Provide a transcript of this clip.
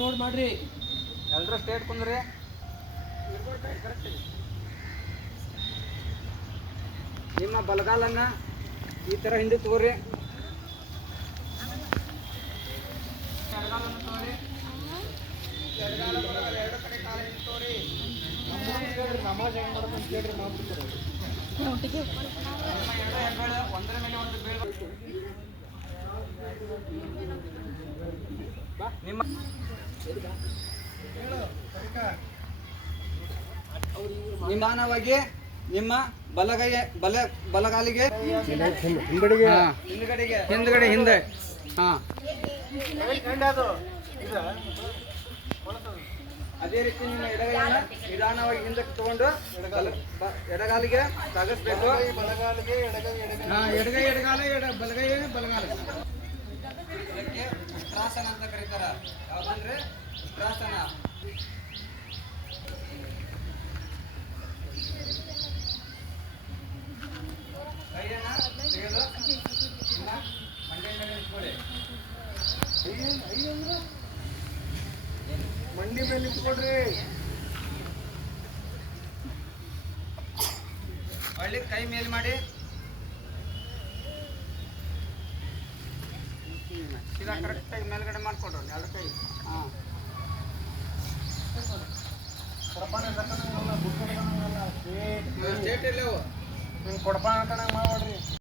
ನೋಡಿ ಮಾಡ್ರಿ. ಎಲ್ಲರ ಸ್ಟೇಟ್ ಕುಂದ್ರಿ. ನಿಮ್ಮ ಬಲಗಾಲನ್ನ ಈ ತರ ಹಿಂದೆ ತಗೋರಿ ಎಡಗಾಲನ್ನ ತಗೋರಿ. ಎಡಗಾಲ, ಬಲಗಾಲ ಎರಡು ಕಡೆ ಕಾಲ ಹಿಂದೆ ತಗೋರಿ. ನಮಾಜ್ ಹೆಂಗ್ ಮಾಡ್ಬೇಕು ಕೇಳ್ರಿ ಮಾಡ್ಬಿಡ್ತಾರೆ ನಿಮ್ಮ ಎರಡು ಹೆಬ್ಬೆರಳು ಒಂದರ ಮೇಲೆ ಒಂದು ಬೀಳ್ಬೇಕು. ಬಾ, ನಿಮ್ಮ ನಿಧಾನವಾಗಿ ನಿಮ್ಮ ಬಲಗೈ ಬಲ ಬಲಗಾಲಿಗೆ ಹಿಂದ್ಗಡೆಗೆ ಹಾ. ಹಿಂದ್ಗಡೆ ಹಿಂದೆ ಹಾ ಅದೇ ರೀತಿ ನಿಮ್ಮ ಎಡಗೈಯನ್ನ ನಿಧಾನವಾಗಿ ಹಿಂದಕ್ಕೆ ತಗೊಂಡು ಎಡಗಾಲಿಗೆ ಸಾಗಿಸ್ಬೇಕು. ಬಲಗಾಲಿಗೆ ಎಡಗೈ ಎಡಗೈ ಎಡಗಾಲ, ಎಡ, ಬಲಗೈ ಬಲಗಾಲ. ಇದಕ್ಕೆ ಉಷ್ಟ್ರಾಸನ ಅಂತ ಕರೀತಾರ. ಯಾವ್ದಂದ್ರೆ ಉಷ್ಟ್ರಾಸನ. ಕೈಯನ್ನ ತೆಗೆದು ಮಂಡಿಯ ಮೇಲೆ ಇಟ್ಕೊಳ್ಳಿ. ಮಂಡಿ ಮೇಲೆ ನಿಂತ್ಕೊಡ್ರಿ ಹೊಳ್ಳಿ ಕೈ ಮೇಲೆ ಮಾಡಿ. ಸೀದಾ ಕರೆಕ್ಟಾಗಿ ಮೇಲ್ಗಡೆ ಮಾಡ್ಕೊಡ್ರಿ ಎರಡು ಕೈ. ಹಾಂ. ಕೊಡಪಾನ ಮಾಡ್ರಿ